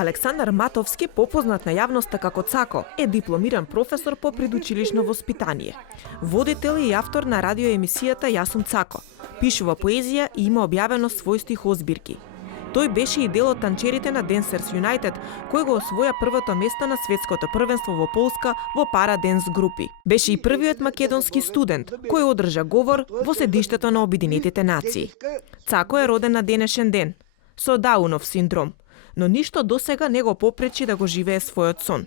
Александар Матовски, попознат на јавноста како Цако, е дипломиран професор по предучилишно воспитание. Водител и автор на радиоемисијата Јас сум Цако. Пишува поезија и има објавено свој стихозбирки. Тој беше и дел од танчерите на Dancers United, кој го освоја првото место на светското првенство во Полска во параденс групи. Беше и првиот македонски студент кој одржа говор во седиштето на Обединетите нации. Цако е роден на денешен ден, со Даунов синдром, но ништо досега не го попречи да го живее својот сон.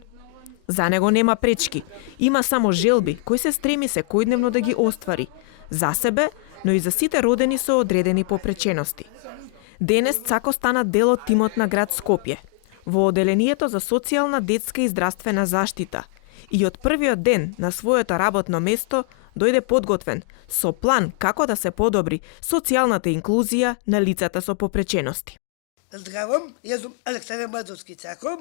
За него нема пречки, има само желби кои се стреми секојдневно да ги оствари, за себе, но и за сите родени со одредени попречености. Денес Цако стана дел од тимот на град Скопје, во Оделението за социјална, детска и здравствена заштита, и од првиот ден на своето работно место дојде подготвен со план како да се подобри социјалната инклузија на лицата со попречености. Здравам, јас сум Александар Матовски Цако.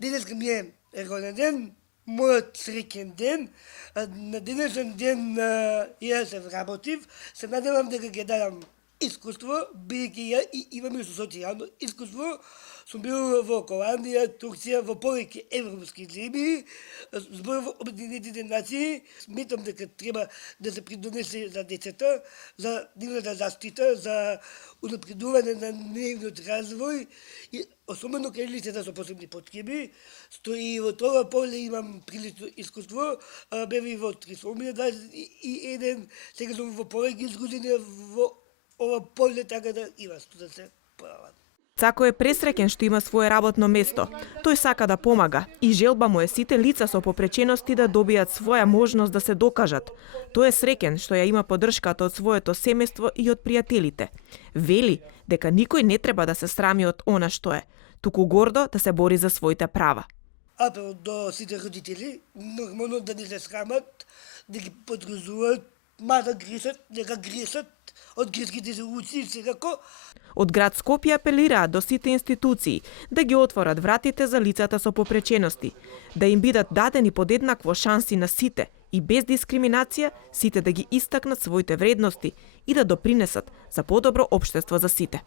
Денес ми е роден ден, мојот среќен ден. На денешен ден јас се вработив. Се надевам дека ќе дадам искуство, бидејќи ја имам и социјално искуство. Сум бил во Холандија, Турција, во повеќе европски земји, зборувам во Обединетите нации. Сметам дека треба да се придонесе за децата, за нивната заштита, за унапредување на нивниот развој и особено кај лицата со посебни потреби. Стои во тоа поле имам прилично искуство, бев и во трисомија 21, сега сум во повеќе изгодини во ова поле, така да има што да се прават. Цако е пресреќен што има свое работно место. Тој сака да помага и желба му е сите лица со попречености да добијат своја можност да се докажат. Тој е среќен што ја има поддршката од своето семејство и од пријателите. Вели дека никој не треба да се срами од она што е, туку гордо да се бори за своите права. Апел до сите родители, нормално да не се срамат, да ги подгрузуваат, мада грешат, нека грешат, од грешките се учи секако. Од град Скопје апелираат до сите институции да ги отворат вратите за лицата со попречености, да им бидат дадени подеднакво шанси на сите и без дискриминација, сите да ги истакнат своите вредности и да допринесат за подобро општество за сите.